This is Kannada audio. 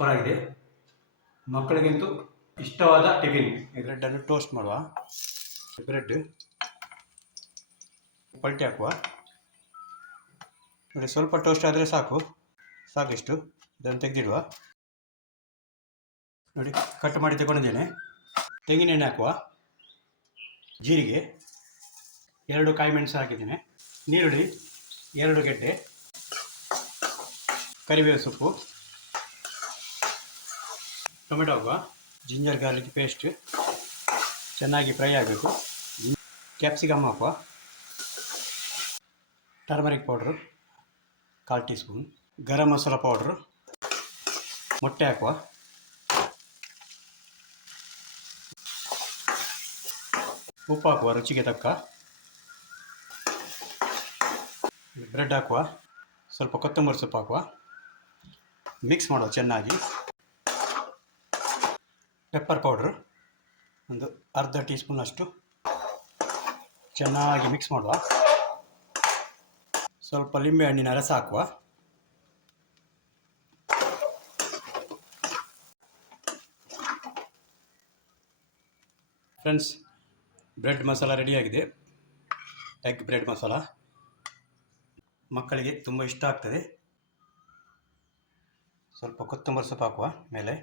ಸೂಪರ್ ಆಗಿದೆ. ಮಕ್ಕಳಿಗಂತೂ ಇಷ್ಟವಾದ ಟಿಫಿನ್. ಈ ಬ್ರೆಡ್ಡನ್ನು ಟೋಸ್ಟ್ ಮಾಡುವ. ಬ್ರೆಡ್ ಪಲ್ಟಿ ಹಾಕುವ. ನೋಡಿ, ಸ್ವಲ್ಪ ಟೋಸ್ಟ್ ಆದರೆ ಸಾಕಿಷ್ಟು. ಇದನ್ನು ತೆಗೆದಿಡುವ. ನೋಡಿ, ಕಟ್ ಮಾಡಿ ತಗೊಂಡಿದ್ದೇನೆ. ತೆಂಗಿನ ಎಣ್ಣೆ ಹಾಕುವ. ಜೀರಿಗೆ, 2 ಕಾಯಿ ಮೆಣಸು ಹಾಕಿದ್ದೇನೆ. ನೀರುಳ್ಳಿ 2 ಗೆಡ್ಡೆ, ಕರಿಬೇವು ಸೊಪ್ಪು, ಟೊಮೆಟೊ ಹಾಕುವ. ಜಿಂಜರ್ ಗಾರ್ಲಿಕ್ ಪೇಸ್ಟ್ ಚೆನ್ನಾಗಿ ಫ್ರೈ ಆಗಬೇಕು. ಕ್ಯಾಪ್ಸಿಕಮ್ ಹಾಕುವ. Turmeric powder 1/4 tea spoon, garam masala powder, ಮೊಟ್ಟೆ ಹಾಕುವ. ಉಪ್ಪು ಹಾಕುವ ರುಚಿಗೆ ತಕ್ಕ. ಬ್ರೆಡ್ ಹಾಕುವ. ಸ್ವಲ್ಪ ಕೊತ್ತಂಬರಿ ಸೊಪ್ಪು ಹಾಕುವ. ಮಿಕ್ಸ್ ಮಾಡುವ ಚೆನ್ನಾಗಿ. ಪೆಪ್ಪರ್ ಪೌಡ್ರು ಒಂದು 1/2 ಟೀ ಸ್ಪೂನ್ ಅಷ್ಟು. ಚೆನ್ನಾಗಿ ಮಿಕ್ಸ್ ಮಾಡುವ. ಸ್ವಲ್ಪ ಲಿಂಬೆ ಹಣ್ಣಿನ ರಸ ಹಾಕುವ. ಫ್ರೆಂಡ್ಸ್, ಬ್ರೆಡ್ ಮಸಾಲ ರೆಡಿಯಾಗಿದೆ. ಎಗ್ ಬ್ರೆಡ್ ಮಸಾಲ ಮಕ್ಕಳಿಗೆ ತುಂಬ ಇಷ್ಟ ಆಗ್ತದೆ. ಸ್ವಲ್ಪ ಕೊತ್ತಂಬರಿ ಸೊಪ್ಪು ಹಾಕುವ ಮೇಲೆ.